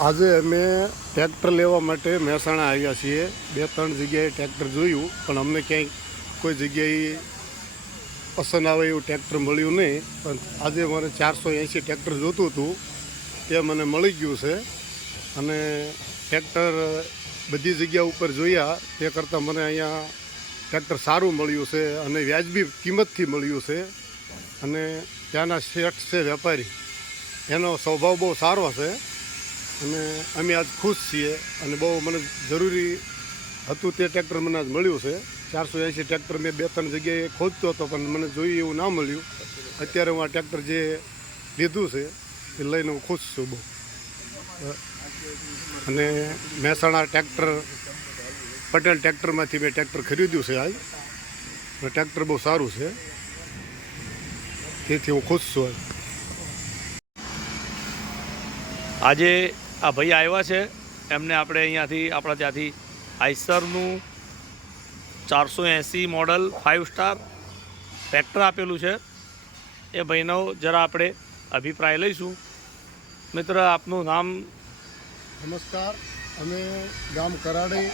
આજે અમે ટ્રેક્ટર લેવા માટે મહેસાણા આવ્યા છીએ। 2-3 જગ્યાએ ટ્રેક્ટર જોયું પણ અમને ક્યાંય કોઈ જગ્યાએ પસંદ આવે એવું ટ્રેક્ટર મળ્યું નહીં। પણ આજે મારે 480 ટ્રેક્ટર જોતું હતું તે મને મળી ગયું છે અને ટ્રેક્ટર બધી જગ્યા ઉપર જોયા તે કરતાં મને અહીંયા ટ્રેક્ટર સારું મળ્યું છે અને વ્યાજબી કિંમતથી મળ્યું છે અને ત્યાંના શેઠ છે વેપારી એનો સ્વભાવ બહુ સારો છે અને અમે આજ ખુશ છીએ અને બહુ મને જરૂરી હતું તે ટ્રેક્ટર મને આજ મળ્યું છે। 480 ટ્રેક્ટર મેં 2-3 જગ્યાએ ખોજતો હતો પણ મને જોયું એવું ના મળ્યું। અત્યારે હું આ ટ્રેક્ટર જે લીધું છે એ લઈને હું ખુશ છું બહુ। અને મહેસાણા પટેલ ટ્રેક્ટરમાંથી મેં ટ્રેક્ટર ખરીદ્યું છે આજ અને ટ્રેક્ટર બહુ સારું છે તેથી હું ખુશ છું। આજે આ ભાઈ આવ્યા છે એમને આપણે આપણા ત્યાંથી આઈસરનું 480 મોડલ 5 સ્ટાર ટ્રેક્ટર આપેલું છે। એ ભાઈનો જરા આપણે અભિપ્રાય લઈશું। મિત્ર, આપનું નામ? નમસ્કાર, અમે ગામ કરાડી,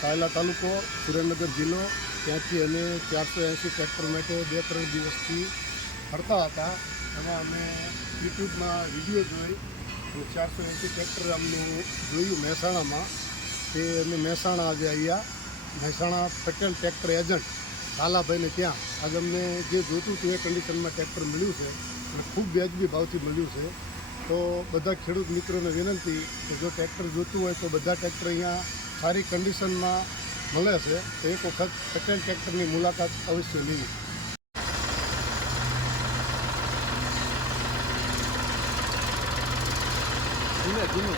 સાયલા તાલુકો, સુરેન્દ્રનગર જિલ્લો, ત્યાંથી અમે 480 ટ્રેક્ટર માટે 2-3 દિવસથી ફરતા હતા। એમાં અમે યુટ્યુબમાં વિડીયો જોઈ 480 ટ્રેક્ટર અમનું જોયું મહેસાણામાં। તે અમે મહેસાણા આજે આવ્યા, મહેસાણા પટેલ ટ્રેક્ટર એજન્ટ કાલાભાઈને ત્યાં આજે અમને જે જોતું હતું એ કન્ડિશનમાં ટ્રેક્ટર મળ્યું છે અને ખૂબ વ્યાજબી ભાવથી મળ્યું છે। તો બધા ખેડૂત મિત્રોને વિનંતી કે જો ટ્રેક્ટર જોતું હોય તો બધા ટ્રેક્ટર અહીંયા સારી કન્ડિશનમાં મળે છે તો એક વખત પટેલ ટ્રેક્ટરની મુલાકાત અવશ્ય લેવી। ધીમે